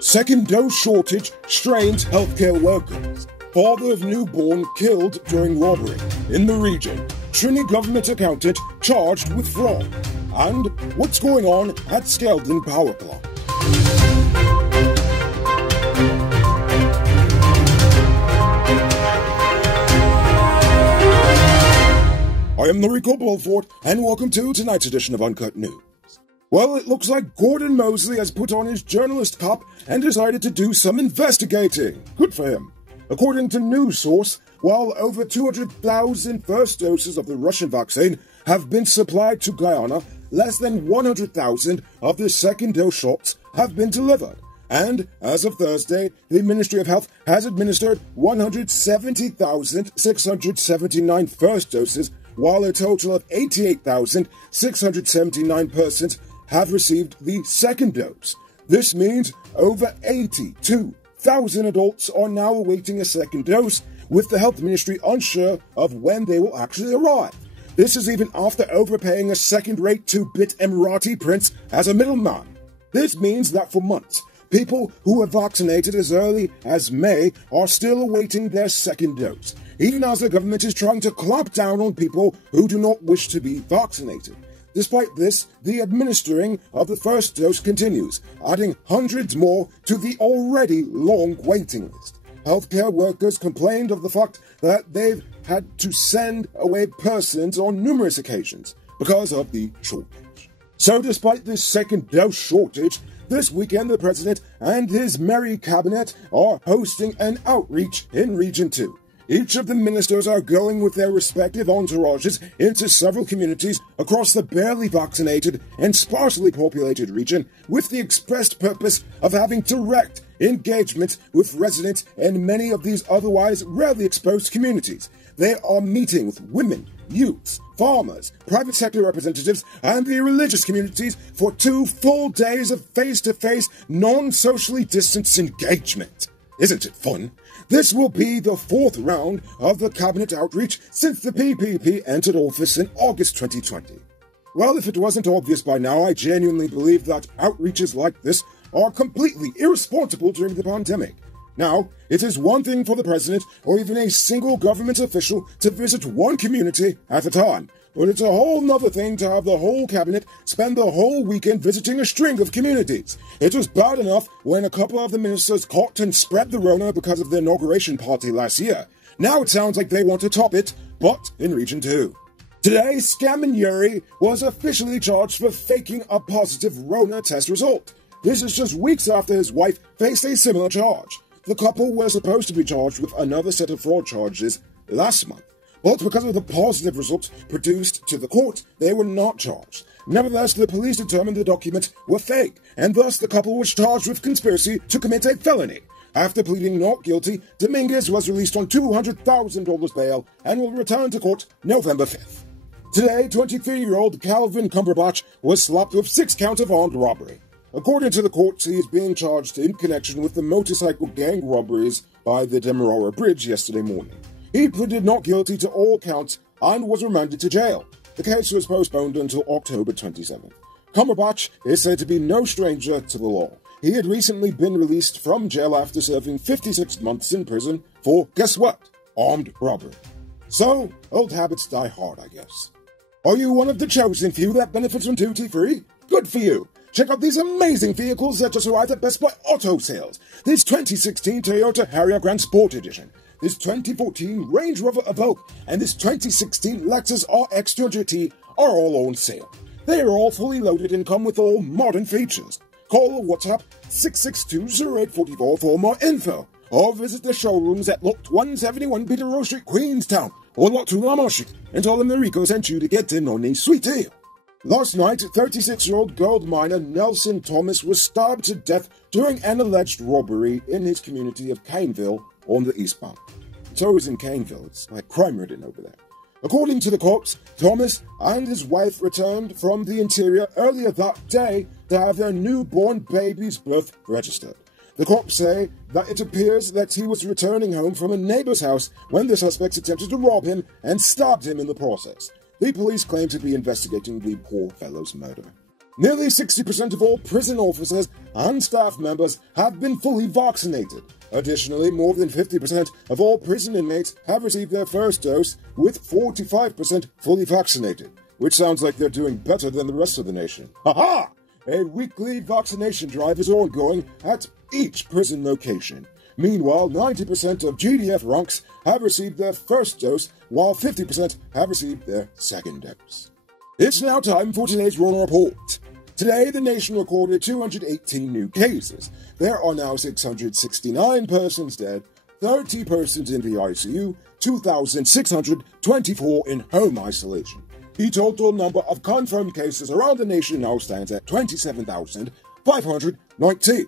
Second dose shortage strains healthcare workers. Father of newborn killed during robbery. In the region, Trinidad government accountant charged with fraud. And what's going on at Skeldon Power Plant? I am Noriko Bulford, and welcome to tonight's edition of Uncut News. Well, it looks like Gordon Mosley has put on his journalist cap and decided to do some investigating. Good for him. According to News Source, while over 200,000 first doses of the Russian vaccine have been supplied to Guyana, less than 100,000 of the second dose shots have been delivered. And as of Thursday, the Ministry of Health has administered 170,679 first doses, while a total of 88,679 persons have received the second dose. This means over 82,000 adults are now awaiting a second dose, with the Health Ministry unsure of when they will actually arrive. This is even after overpaying a second-rate 2-bit Emirati prince as a middleman. This means that for months, people who were vaccinated as early as May are still awaiting their second dose, even as the government is trying to clamp down on people who do not wish to be vaccinated. Despite this, the administering of the first dose continues, adding hundreds more to the already long waiting list. Healthcare workers complained of the fact that they've had to send away persons on numerous occasions because of the shortage. So despite this second dose shortage, this weekend the president and his merry cabinet are hosting an outreach in Region 2. Each of the ministers are going with their respective entourages into several communities across the barely vaccinated and sparsely populated region with the expressed purpose of having direct engagement with residents in many of these otherwise rarely exposed communities. They are meeting with women, youths, farmers, private sector representatives, and the religious communities for 2 full days of face-to-face, non-socially distanced engagement. Isn't it fun? This will be the 4th round of the cabinet outreach since the PPP entered office in August 2020. Well, if it wasn't obvious by now, I genuinely believe that outreaches like this are completely irresponsible during the pandemic. Now, it is one thing for the president or even a single government official to visit one community at a time, but it's a whole nother thing to have the whole cabinet spend the whole weekend visiting a string of communities. It was bad enough when a couple of the ministers caught and spread the Rona because of the inauguration party last year. Now it sounds like they want to top it, but in Region 2. Today, Scamming Yuri was officially charged for faking a positive Rona test result. This is just weeks after his wife faced a similar charge. The couple were supposed to be charged with another set of fraud charges last month, but because of the positive results produced to the court, they were not charged. Nevertheless, the police determined the documents were fake, and thus the couple was charged with conspiracy to commit a felony. After pleading not guilty, Dominguez was released on $200,000 bail and will return to court November 5th. Today, 23-year-old Calvin Cumberbatch was slapped with 6 counts of armed robbery. According to the courts, he is being charged in connection with the motorcycle gang robberies by the Demerara Bridge yesterday morning. He pleaded not guilty to all counts and was remanded to jail. The case was postponed until October 27th. Cumberbatch is said to be no stranger to the law. He had recently been released from jail after serving 56 months in prison for, guess what? Armed robbery. So, old habits die hard, I guess. Are you one of the chosen few that benefits from duty-free? Good for you! Check out these amazing vehicles that just arrived at Best Buy Auto Sales. This 2016 Toyota Harrier Grand Sport Edition, this 2014 Range Rover Evoque, and this 2016 Lexus RX 200T are all on sale. They are all fully loaded and come with all modern features. Call or WhatsApp 662-0844 for more info, or visit the showrooms at Lot 171 Peter Row Street, Queenstown, or Lot 2 Lamar Street, and tell them the Rico sent you to get in on a sweet deal. Last night, 36-year-old gold miner Nelson Thomas was stabbed to death during an alleged robbery in his community of Caneville on the eastbound. It's always in Caneville, it's like crime-ridden over there. According to the cops, Thomas and his wife returned from the interior earlier that day to have their newborn baby's birth registered. The cops say that it appears that he was returning home from a neighbor's house when the suspects attempted to rob him and stabbed him in the process. The police claim to be investigating the poor fellow's murder. Nearly 60% of all prison officers and staff members have been fully vaccinated. Additionally, more than 50% of all prison inmates have received their first dose, with 45% fully vaccinated, which sounds like they're doing better than the rest of the nation. Ha-ha! A weekly vaccination drive is ongoing at each prison location. Meanwhile, 90% of GDF ranks have received their first dose, while 50% have received their second dose. It's now time for today's Rona Report. Today, the nation recorded 218 new cases. There are now 669 persons dead, 30 persons in the ICU, 2,624 in home isolation. The total number of confirmed cases around the nation now stands at 27,519.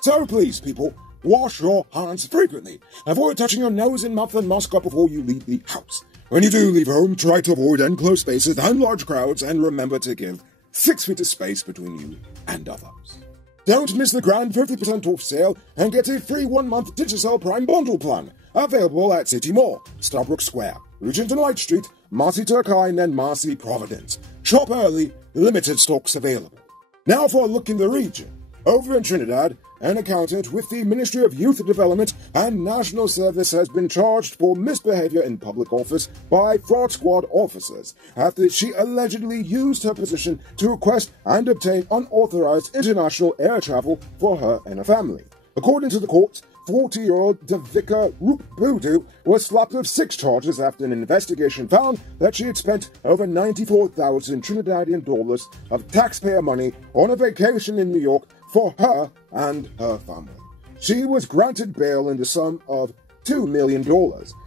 So please, people, wash your hands frequently. Avoid touching your nose and mouth and mask up before you leave the house. When you do leave home, try to avoid enclosed spaces and large crowds, and remember to give 6 feet of space between you and others. Don't miss the grand 50% off sale and get a free 1-month Digicel Prime bundle plan. Available at City Mall, Starbrook Square, Regent and Light Street, Marcy Turkine and Marcy Providence. Shop early, limited stocks available. Now for a look in the region. Over in Trinidad, an accountant with the Ministry of Youth Development and National Service has been charged for misbehavior in public office by fraud squad officers after she allegedly used her position to request and obtain unauthorized international air travel for her and her family. According to the court, 40-year-old Devika Rupbudu was slapped with 6 charges after an investigation found that she had spent over 94,000 Trinidadian dollars of taxpayer money on a vacation in New York for her and her family. She was granted bail in the sum of $2 million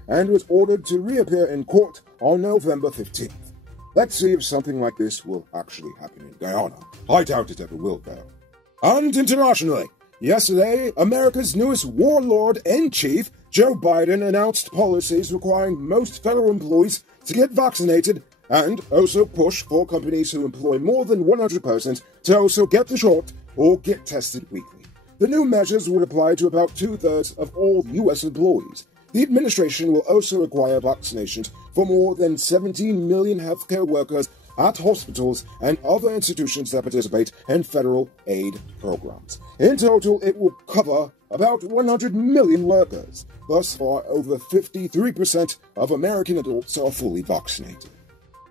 and was ordered to reappear in court on November 15th. Let's see if something like this will actually happen in Guyana. I doubt it ever will, though. And internationally, yesterday, America's newest warlord-in-chief, Joe Biden, announced policies requiring most federal employees to get vaccinated and also push for companies who employ more than 100 persons to also get the shot or get tested weekly. The new measures would apply to about 2/3 of all U.S. employees. The administration will also require vaccinations for more than 17 million healthcare workers at hospitals and other institutions that participate in federal aid programs. In total, it will cover about 100 million workers. Thus far, over 53% of American adults are fully vaccinated.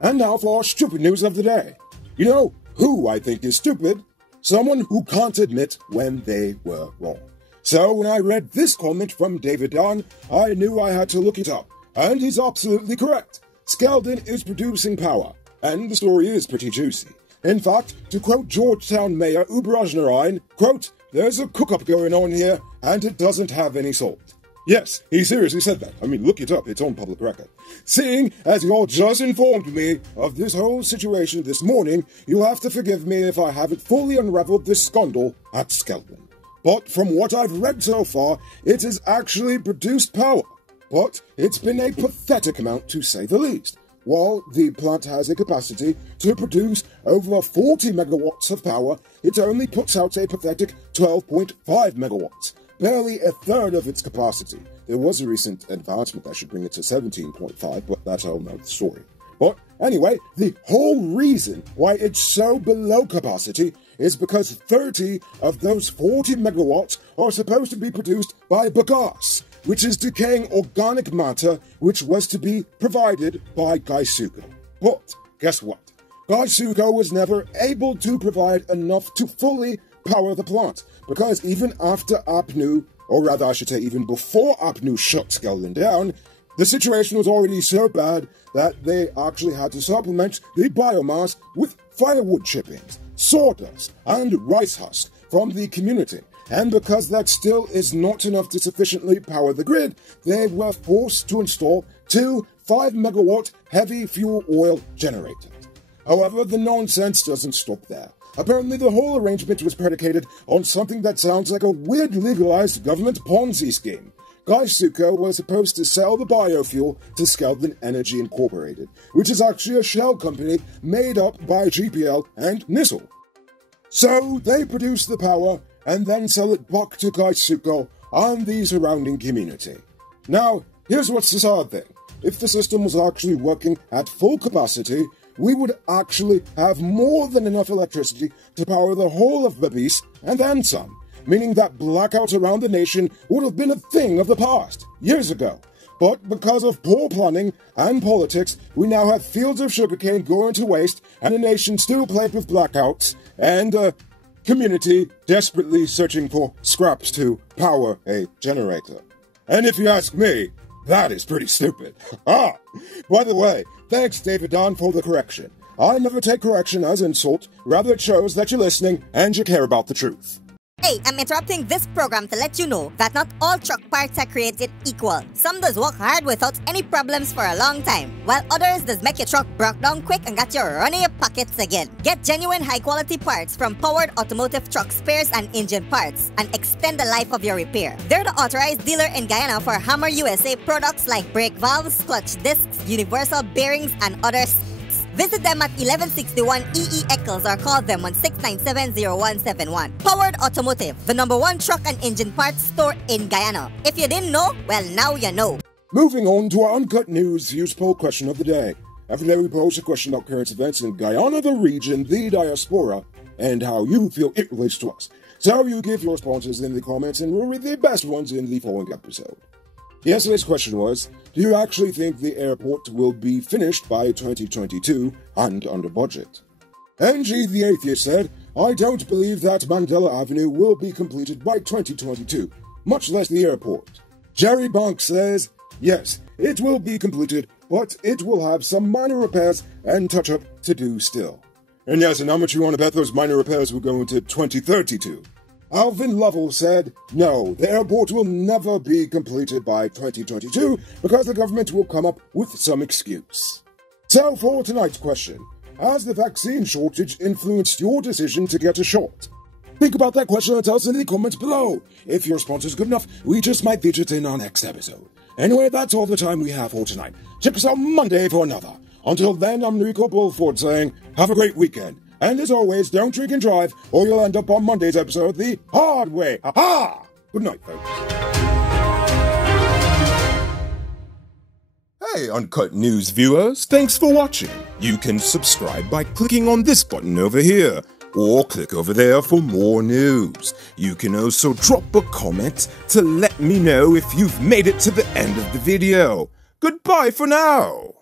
And now for our stupid news of the day. You know who I think is stupid? Someone who can't admit when they were wrong. So when I read this comment from David Dunn, I knew I had to look it up. And he's absolutely correct. Skeldon is producing power. And the story is pretty juicy. In fact, to quote Georgetown Mayor Ubrajnarayan, quote, "There's a cook-up going on here, and it doesn't have any salt." Yes, he seriously said that. I mean, look it up, it's on public record. Seeing as you all just informed me of this whole situation this morning, you'll have to forgive me if I haven't fully unraveled this scandal at Skeldon. But from what I've read so far, it has actually produced power. But it's been a pathetic amount, to say the least. While the plant has a capacity to produce over 40 megawatts of power, it only puts out a pathetic 12.5 megawatts. Barely a third of its capacity. There was a recent advancement that should bring it to 17.5, but that's a whole nother story. But anyway, the whole reason why it's so below capacity is because 30 of those 40 megawatts are supposed to be produced by bagasse, which is decaying organic matter which was to be provided by Gaisuco. But guess what? Gaisuco was never able to provide enough to fully power the plant, because even after APNU, or rather I should say even before APNU shut Skeldon down, the situation was already so bad that they actually had to supplement the biomass with firewood chippings, sawdust, and rice husk from the community. And because that still is not enough to sufficiently power the grid, they were forced to install 2 5-megawatt heavy fuel oil generators. However, the nonsense doesn't stop there. Apparently, the whole arrangement was predicated on something that sounds like a weird legalized government Ponzi scheme. Gaisuco was supposed to sell the biofuel to Skeldon Energy Incorporated, which is actually a shell company made up by GPL and Nissel. So they produce the power and then sell it back to Gaisuco and the surrounding community. Now, here's what's the sad thing. If the system was actually working at full capacity, we would actually have more than enough electricity to power the whole of the beast and then some, meaning that blackouts around the nation would have been a thing of the past, years ago. But because of poor planning and politics, we now have fields of sugarcane going to waste and a nation still plagued with blackouts and a community desperately searching for scraps to power a generator. And if you ask me, that is pretty stupid. By the way, thanks David Don for the correction. I never take correction as insult, rather it shows that you're listening and you care about the truth. Hey, I'm interrupting this program to let you know that not all truck parts are created equal. Some does work hard without any problems for a long time, while others does make your truck broke down quick and got you running your pockets again. Get genuine high-quality parts from Powered Automotive Truck Spares and Engine Parts and extend the life of your repair. They're the authorized dealer in Guyana for Hammer USA products like brake valves, clutch discs, universal bearings, and others. Visit them at 1161 EE Eccles or call them on 697-0171. Powered Automotive, the #1 truck and engine parts store in Guyana. If you didn't know, well, now you know. Moving on to our Uncut News Views poll question of the day. Every day we post a question about current events in Guyana, the region, the diaspora, and how you feel it relates to us. So you give your responses in the comments and we'll read the best ones in the following episode. Yesterday's question was, do you actually think the airport will be finished by 2022 and under budget? NG the Atheist said, I don't believe that Mandela Avenue will be completed by 2022, much less the airport. Jerry Bank says, yes, it will be completed, but it will have some minor repairs and touch-up to do still. And yes, and how much you want to bet those minor repairs will go into 2032? Alvin Lovell said, no, the airport will never be completed by 2022 because the government will come up with some excuse. So for tonight's question, has the vaccine shortage influenced your decision to get a shot? Think about that question and tell us in the comments below. If your response is good enough, we just might feature it in our next episode. Anyway, that's all the time we have for tonight. Check us out Monday for another. Until then, I'm Rico Bulford saying, have a great weekend. And as always, don't drink and drive, or you'll end up on Monday's episode the hard way. Ha-ha! Good night, folks. Hey, Uncut News viewers, thanks for watching. You can subscribe by clicking on this button over here, or click over there for more news. You can also drop a comment to let me know if you've made it to the end of the video. Goodbye for now.